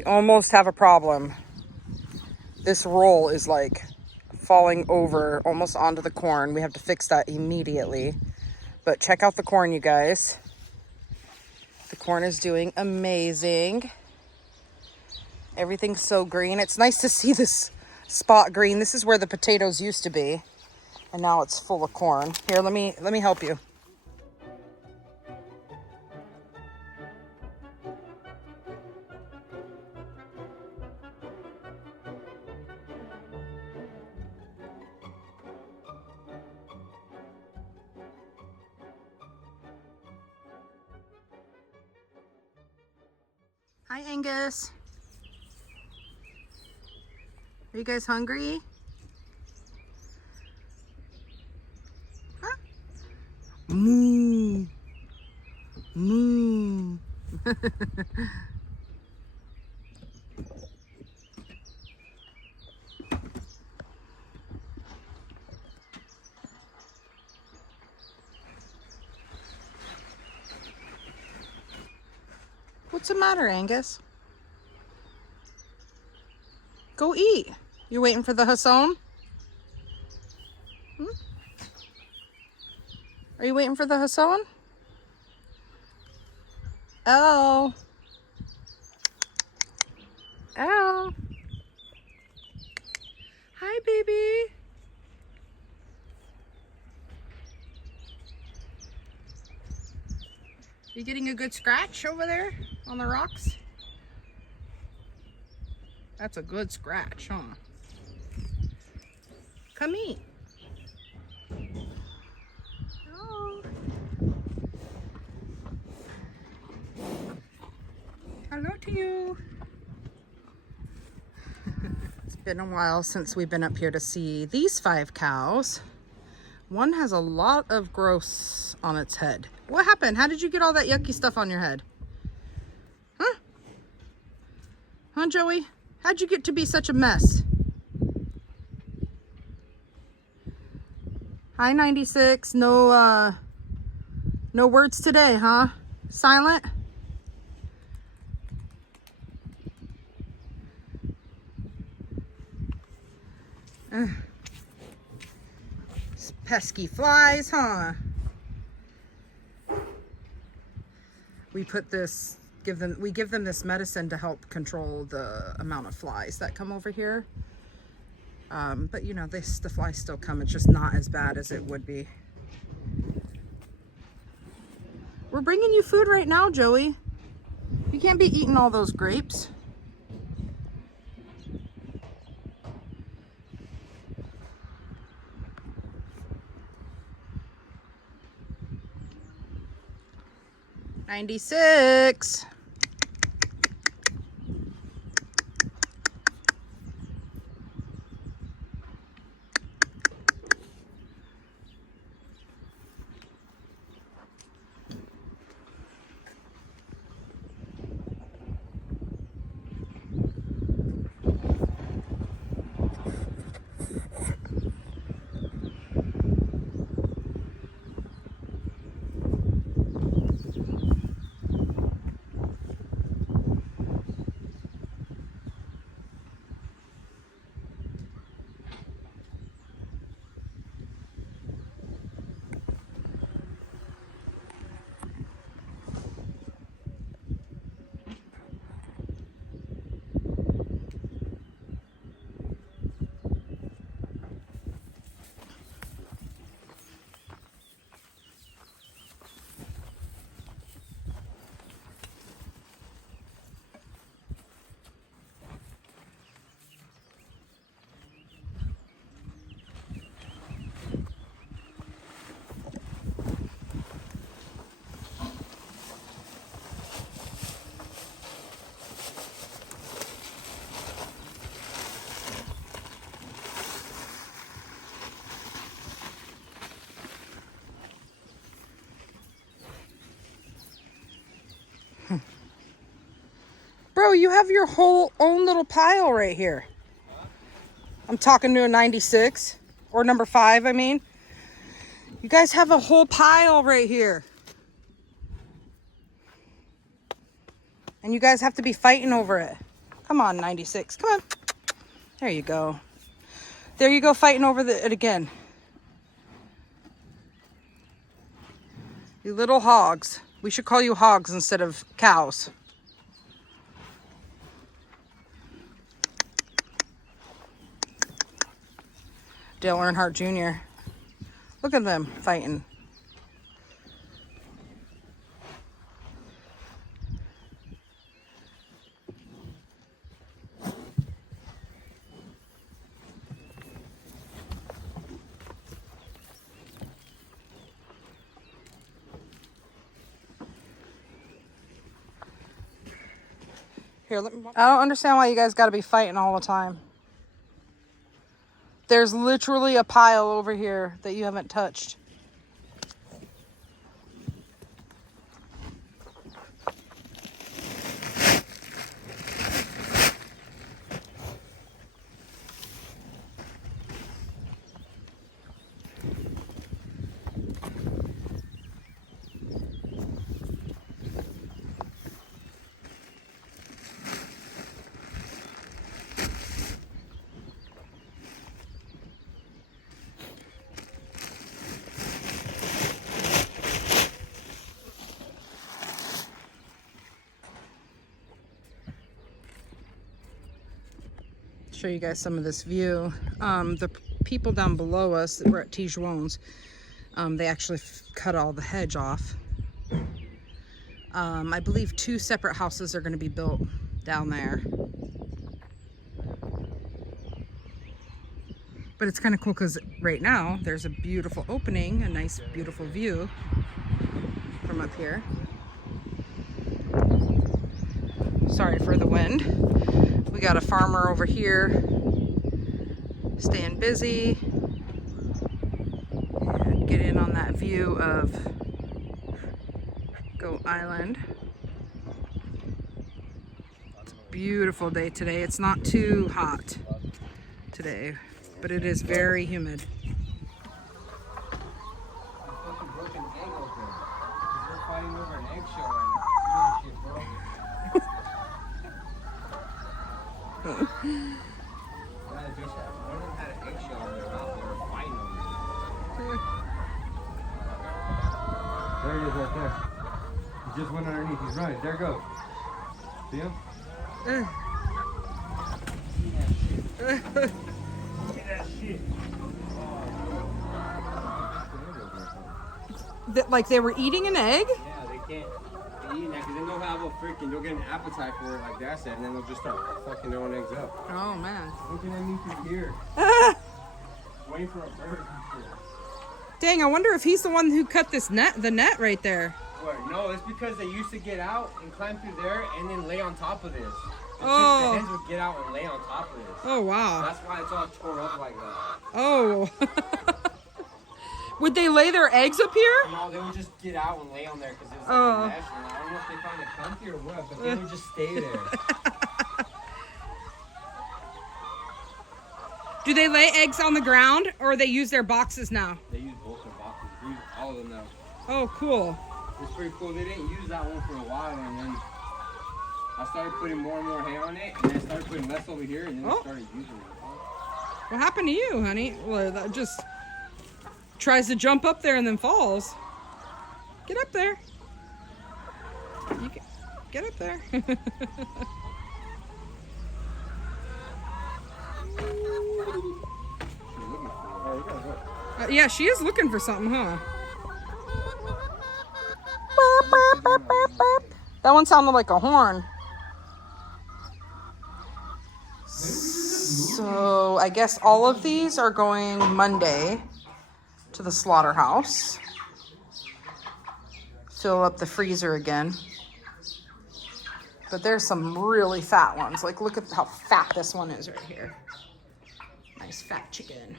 We almost have a problem. This roll is like falling over almost onto the corn. We have to fix that immediately. But check out the corn, you guys. The corn is doing amazing. Everything's so green. It's nice to see this spot green. This is where the potatoes used to be. And now it's full of corn. Here, let me help you. Hi, Angus. Are you guys hungry? Huh? Moo. Moo. What's the matter, Angus? Go eat. You waiting for the Hassan? Hmm? Are you waiting for the Hassan? Oh. Oh. Hi, baby. You getting a good scratch over there on the rocks? That's a good scratch, huh? Come eat. Oh. Hello to you. It's been a while since we've been up here to see these 5 cows. One has a lot of gross on its head. What happened? How did you get all that yucky stuff on your head? Huh? Huh, Joey? How'd you get to be such a mess? Hi, 96. No words today, huh? Silent? Pesky flies, huh? We put this, we give them this medicine to help control the amount of flies that come over here. But you know, the flies still come. It's just not as bad as it would be. We're bringing you food right now, Joey. You can't be eating all those grapes. $96. Bro, you have your whole own little pile right here. I'm talking to a 96, or number 5, I mean. You guys have a whole pile right here. And you guys have to be fighting over it. Come on, 96. Come on. There you go. There you go, fighting over it again. You little hogs. We should call you hogs instead of cows. Dale Earnhardt Jr. Look at them fighting. Here, I don't understand why you guys got to be fighting all the time. There's literally a pile over here that you haven't touched. Show you guys some of this view. The people down below us that were at Tijuane's, they actually cut all the hedge off. I believe 2 separate houses are going to be built down there. But it's kind of cool because right now there's a beautiful opening, a nice beautiful view from up here. Sorry for the wind. We got a farmer over here staying busy. And get in on that view of Goat Island. It's a beautiful day today. It's not too hot today, but it is very humid. There he is right there. He just went underneath. He's running. There it goes. See him? Look at that shit. Like they were eating an egg? Yeah, they can't be eating that because then they'll have a freaking, they'll get an appetite for it like Dad said, and then they'll just start fucking their own eggs up. Oh man. Look at them through here. Waiting for a bird. Dang, I wonder if he's the one who cut this the net right there. What? No, it's because they used to get out and climb through there and then lay on top of this. Oh. The hens would get out and lay on top of this. Oh wow. That's why it's all tore up like that. Oh. Would they lay their eggs up here? No, they would just get out and lay on there because it was like a mesh. And I don't know if they find it comfy or what, but they would just stay there. Do they lay eggs on the ground or they use their boxes now? They use both their boxes. They use all of them now. Oh, cool. It's pretty cool. They didn't use that one for a while, and then I started putting more and more hay on it, and then I started putting less over here, and then I started using it. What happened to you, honey? Well, that just tries to jump up there and then falls. Get up there. You can get up there. Yeah, she is looking for something, huh? That one sounded like a horn. So I guess all of these are going Monday to the slaughterhouse. Fill up the freezer again. But there's some really fat ones. Like, look at how fat this one is right here. Nice fat chicken.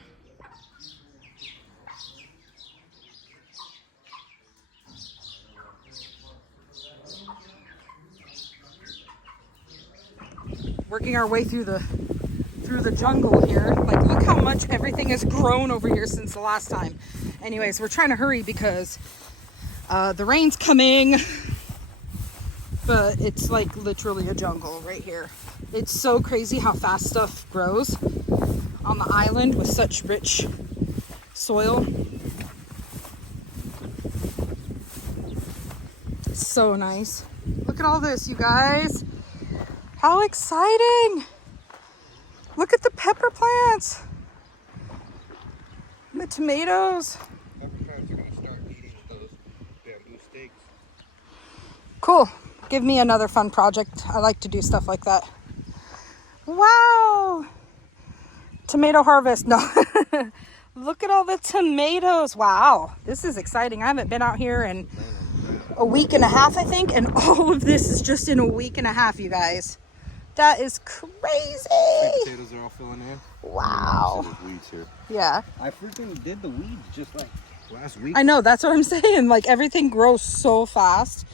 Working our way through the jungle here. Like, look how much everything has grown over here since the last time. Anyways, we're trying to hurry because the rain's coming. But it's like literally a jungle right here. It's so crazy how fast stuff grows on the island with such rich soil. It's so nice. Look at all this, you guys. How exciting! Look at the pepper plants. The tomatoes. Pepper plants are gonna start eating those bamboo stakes. Cool. Give me another fun project. I like to do stuff like that. Wow! Tomato harvest. No. Look at all the tomatoes. Wow. This is exciting. I haven't been out here in a week and a half, I think, and all of this is just in a week and a half, you guys. That is crazy. Sweet potatoes are all filling in. Wow. There's weeds here. Yeah. I freaking did the weeds just like last week. I know, that's what I'm saying. Like, everything grows so fast.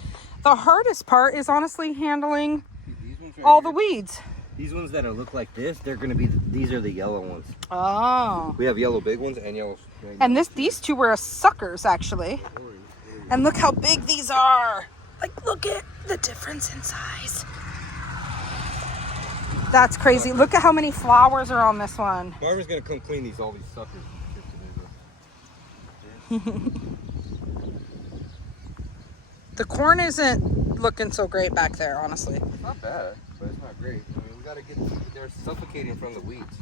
The hardest part is honestly handling all the weeds. These ones that look like this, they're gonna be. These are the yellow ones. Oh. We have yellow big ones and yellow. And these two were suckers, actually. And look how big these are. Like, look at the difference in size. That's crazy. Look at how many flowers are on this one. Barbara's gonna come clean all these suckers. The corn isn't looking so great back there, honestly. It's not bad, but it's not great. I mean, we gotta get. They're suffocating from the weeds.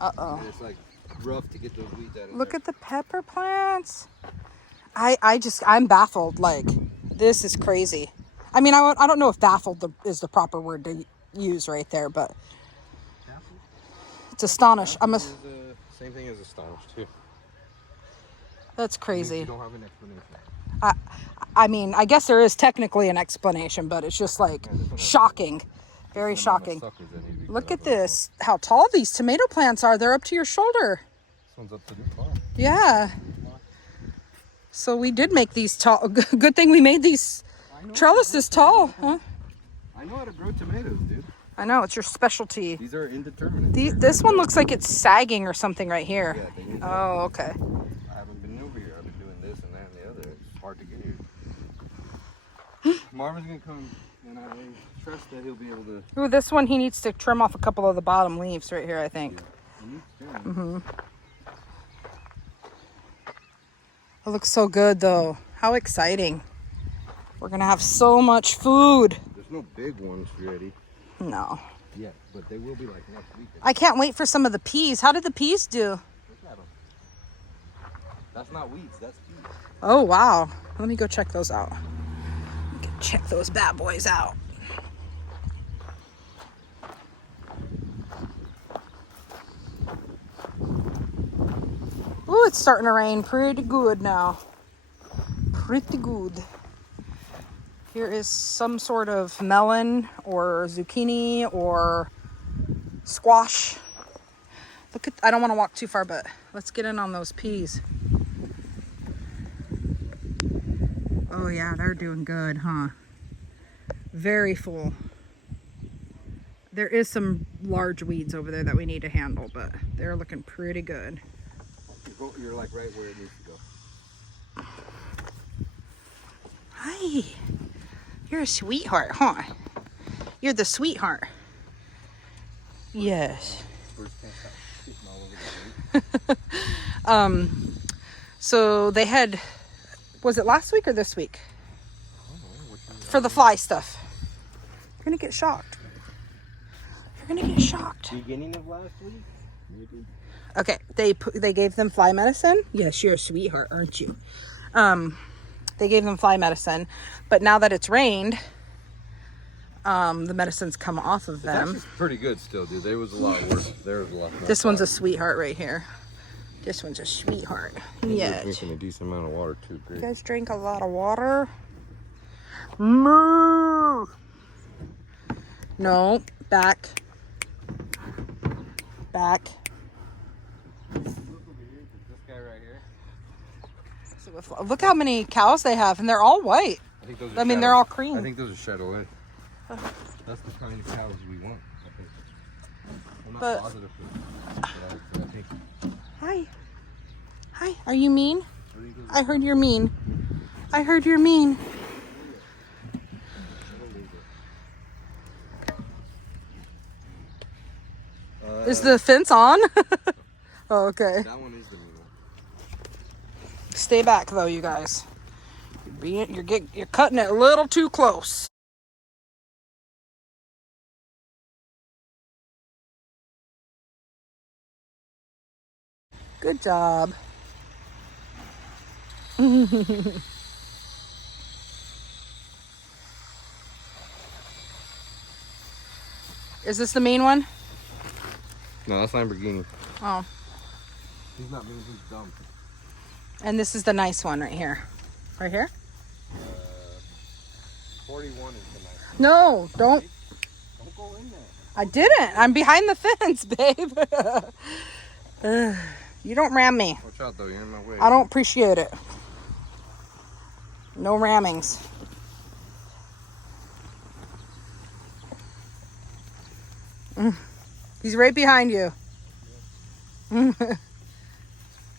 Uh-oh. And it's like rough to get those weeds out of Look there. at the pepper plants. I'm baffled. Like, this is crazy. I mean, I don't know if baffled is the proper word to use right there, but it's astonished. Same thing as astonished too. That's crazy. You don't have an explanation. I mean, I guess there is technically an explanation, but it's just like shocking. Very shocking. Look at this. How tall these tomato plants are. They're up to your shoulder. This one's up to this far. Yeah. So we did make these tall. Good thing we made these trellises tall, huh? I know how to grow tomatoes, dude. I know, it's your specialty. These are indeterminate. This one looks like it's sagging or something right here. Yeah, they need that. Oh, okay. I haven't been over here. I've been doing this and that and the other. It's hard to get here. Marvin's gonna come, and I trust that he'll be able to. Ooh, this one he needs to trim off a couple of the bottom leaves right here, I think. Yeah. Mm-hmm. It looks so good, though. How exciting. We're going to have so much food. There's no big ones ready. No. Yeah, but they will be like next week. I can't wait for some of the peas. How did the peas do? Look at them. That's not weeds, that's peas. Oh, wow. Let me go check those out. Check those bad boys out. Ooh, it's starting to rain pretty good now. Pretty good. Here is some sort of melon or zucchini or squash. Look at, I don't want to walk too far, but let's get in on those peas. Oh yeah, they're doing good, huh? Very full. There is some large weeds over there that we need to handle, but they're looking pretty good. You're like right where it needs to go. Hi. You're a sweetheart, huh? You're the sweetheart. Yes. So they had, was it last week or this week? For the fly stuff. You're gonna get shocked. You're gonna get shocked. Beginning of last week? Maybe. Okay, they gave them fly medicine. Yes, you're a sweetheart, aren't you? They gave them fly medicine, but now that it's rained, the medicine's come off of them. It's pretty good still, dude. There was a lot worse. There was a lot more. This one's a sweetheart right here. This one's a sweetheart. Yeah. Drinking a decent amount of water too. Great. You guys drink a lot of water? Moo! No, back. Back. This guy right here. Look how many cows they have, and they're all white. I mean, they're all cream. I think those are Chevrolet. That's the kind of cows we want, I think. I'm not positive, but I think. Hi. Hi, are you mean? I heard you're mean. I heard you're mean. Is the fence on? Oh, okay. That one is the mean one. Stay back though, you guys. You're cutting it a little too close. Good job. Is this the mean one? No, that's Lamborghini. Oh. He's not mean, he's dumb. And this is the nice one right here. Right here? 41 is the nice one. No, don't. Don't go in there. I didn't. I'm behind the fence, babe. You don't ram me. Watch out though, you're in my way. I don't appreciate it. No rammings. He's right behind you.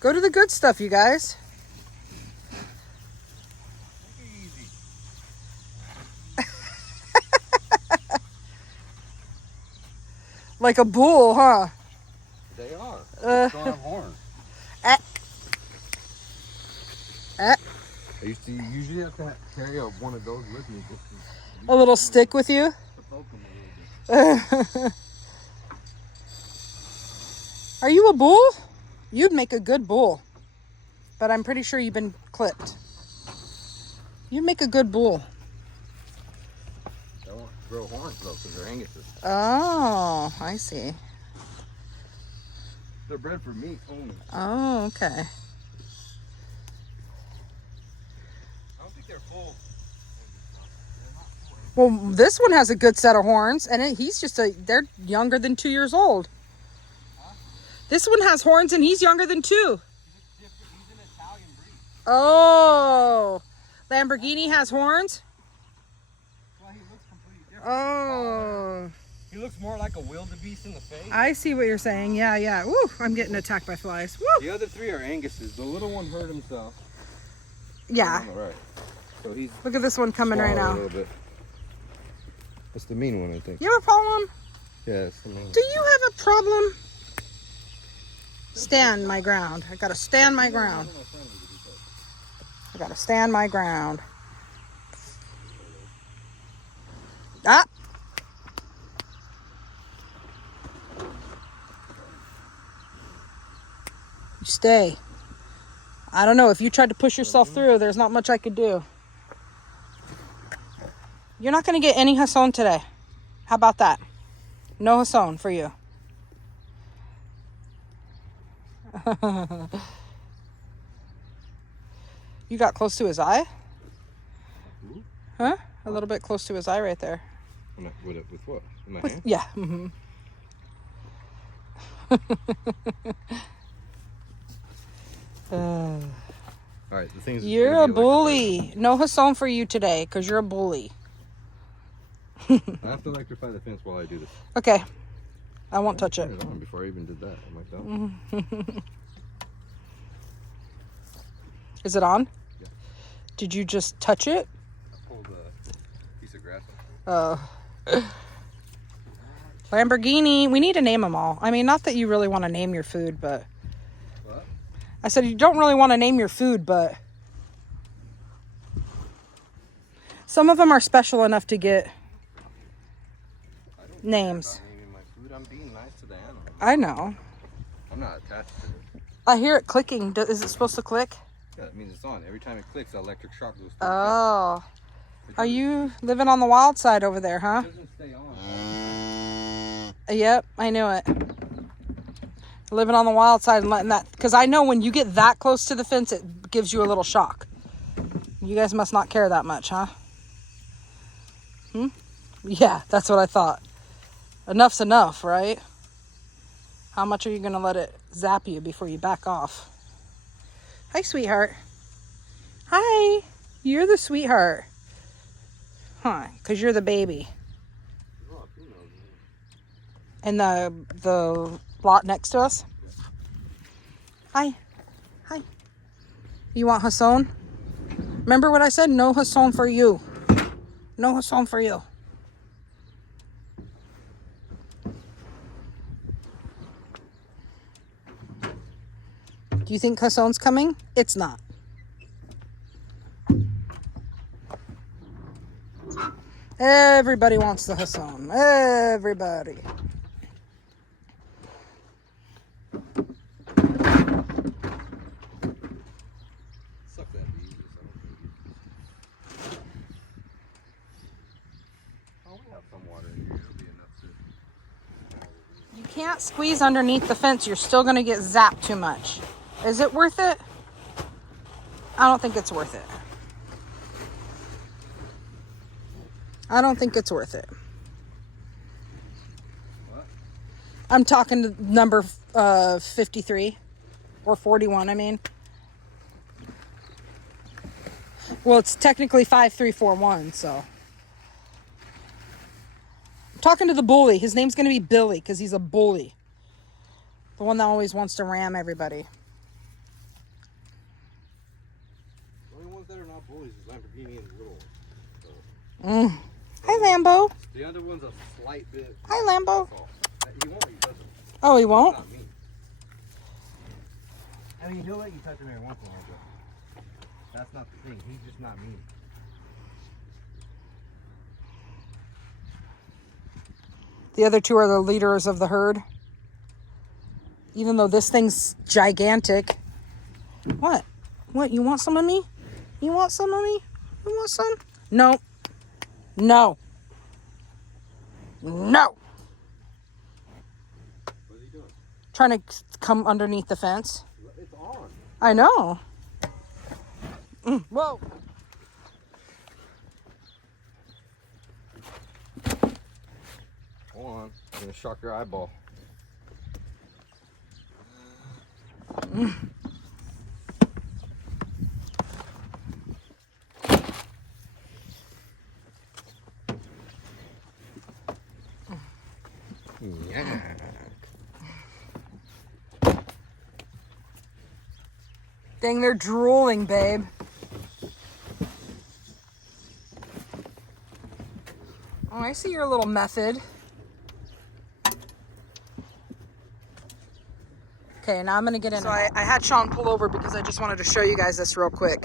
Go to the good stuff, you guys. Easy. Like a bull, huh? They are. They don't have horns. I used to usually have to carry one of those with me. Just to A little stick with you? to poke them a little bit. Are you a bull? You'd make a good bull. But I'm pretty sure you've been clipped. You make a good bull. They won't grow horns though because they're Angus's. Oh, I see. They're bred for meat only. Oh, okay. I don't think they're full. Well, this one has a good set of horns, and they're younger than 2 years old. This one has horns, and he's younger than 2. He's an Italian breed. Oh, Lamborghini has horns? Well, he looks completely different. Oh, He looks more like a wildebeest in the face. I see what you're saying. Yeah, yeah. Woo, I'm getting attacked by flies. Woo. The other 3 are Angus's. The little one hurt himself. Yeah. On the right. So he's Look at this one coming right smaller a now. little bit. That's the mean one, I think. You have a problem? Yeah, it's the mean one. Do you have a problem? Stand my ground. I gotta stand my ground. I gotta stand my ground. Ah! You stay. I don't know. If you tried to push yourself through, there's not much I could do. You're not gonna get any Hasson today. How about that? No Hasson for you. You got close to his eye? Huh? A little bit close to his eye right there. With what? In my With, hand? yeah. Mm-hmm. All right, the thing's You're a bully. No Hasson for you today, because you're a bully. I have to electrify the fence while I do this. Okay. I won't touch it. Turn it on before I even did that. I'm like, oh. Is it on? Yeah. Did you just touch it? I pulled a piece of grass Oh. Lamborghini. We need to name them all. I mean, not that you really want to name your food, but... What? I said you don't really want to name your food, but... Some of them are special enough to get names. Naming my food. I'm being nice to the animal. I know. I'm not attached to it. I hear it clicking. Is it supposed to click? Yeah, that means it's on. Every time it clicks, the electric shock goes through. Oh. Are you living on the wild side over there, huh? It doesn't stay on. Yep, I knew it. Living on the wild side and letting that... Because I know when you get that close to the fence, it gives you a little shock. You guys must not care that much, huh? Yeah, that's what I thought. Enough's enough, right? How much are you going to let it zap you before you back off? Hi, sweetheart. Hi. You're the sweetheart. Huh, because you're the baby. And the lot next to us? Hi. Hi. You want Hasson? Remember what I said? No Hasson for you. No Hasson for you. Do you think Casson's coming? It's not. Everybody wants the Hassan. Everybody. Suck that bees or something. Oh, we have some water in here. It'll be enough to. You can't squeeze underneath the fence. You're still going to get zapped too much. Is it worth it? I don't think it's worth it. I don't think it's worth it. What? I'm talking to number 53 or 41, I mean. Well, it's technically 5341, so. I'm talking to the bully. His name's going to be Billy because he's a bully. The one that always wants to ram everybody. The only ones that are not bullies is Lamborghini and the little ones. So. Hi, Lambo. The other one's a slight bit. Hi, Lambo. He won't let you touch him. Oh, he won't? Not me. I mean, he'll let you touch him every once in a while, but that's not the thing. He's just not mean. The other two are the leaders of the herd. Even though this thing's gigantic. What? What? You want some of me? You want some of me? You want some? No. No. No. What is he doing? Trying to come underneath the fence. It's on. I know. Whoa. Hold on. I'm going to shock your eyeball. Yeah. Dang, they're drooling, babe. Oh, I see your little method. Okay, now I'm gonna get in. So I had Sean pull over because I just wanted to show you guys this real quick.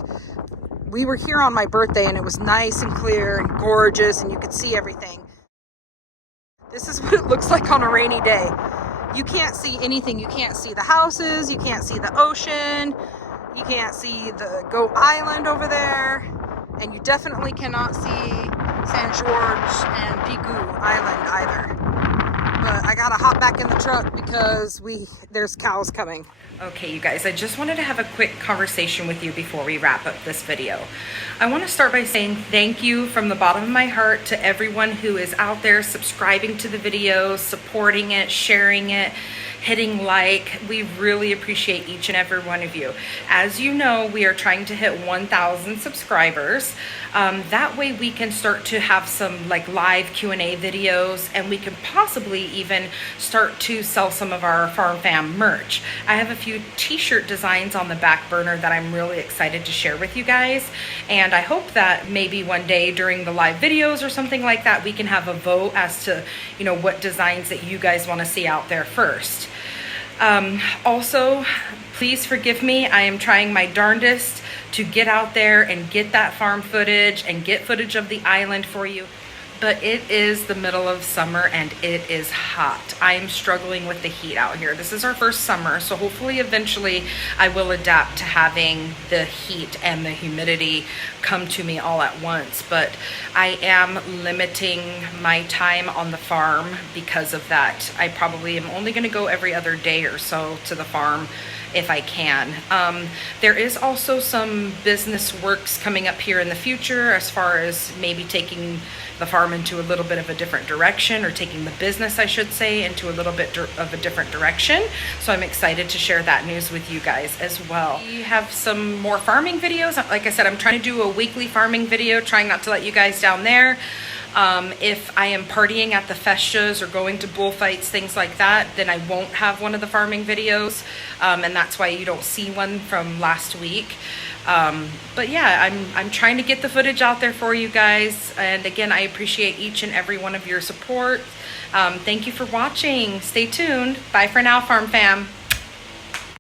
We were here on my birthday and it was nice and clear and gorgeous and you could see everything. This is what it looks like on a rainy day. You can't see anything. You can't see the houses. You can't see the ocean. You can't see the Goat Island over there. And you definitely cannot see San George and Pigu Island either. But I gotta hop back in the truck because there's cows coming. Okay, you guys, I just wanted to have a quick conversation with you before we wrap up this video. I want to start by saying thank you from the bottom of my heart to everyone who is out there subscribing to the videos, supporting it, sharing it, hitting like. We really appreciate each and every one of you. As you know, we are trying to hit 1,000 subscribers. That way we can start to have some like live Q&A videos, and we can possibly even start to sell some of our Farm Fam merch. I have a few t-shirt designs on the back burner that I'm really excited to share with you guys, and I hope that maybe one day during the live videos or something like that we can have a vote as to, you know, what designs that you guys want to see out there first. Also, please forgive me. I am trying my darndest to get out there and get that farm footage and get footage of the island for you. But it is the middle of summer and it is hot. I am struggling with the heat out here. This is our first summer, so hopefully eventually I will adapt to having the heat and the humidity come to me all at once. But I am limiting my time on the farm because of that. I probably am only gonna go every other day or so to the farm if I can. There is also some business works coming up here in the future as far as maybe taking the farm into a little bit of a different direction, or taking the business, I should say, into a little bit of a different direction. So I'm excited to share that news with you guys as well. We have some more farming videos. Like I said, I'm trying to do a weekly farming video, trying not to let you guys down there. If I am partying at the festas or going to bullfights, things like that, then I won't have one of the farming videos, and that's why you don't see one from last week. But yeah, I'm trying to get the footage out there for you guys, and again, I appreciate each and every one of your support. Thank you for watching. Stay tuned. Bye for now, Farm Fam.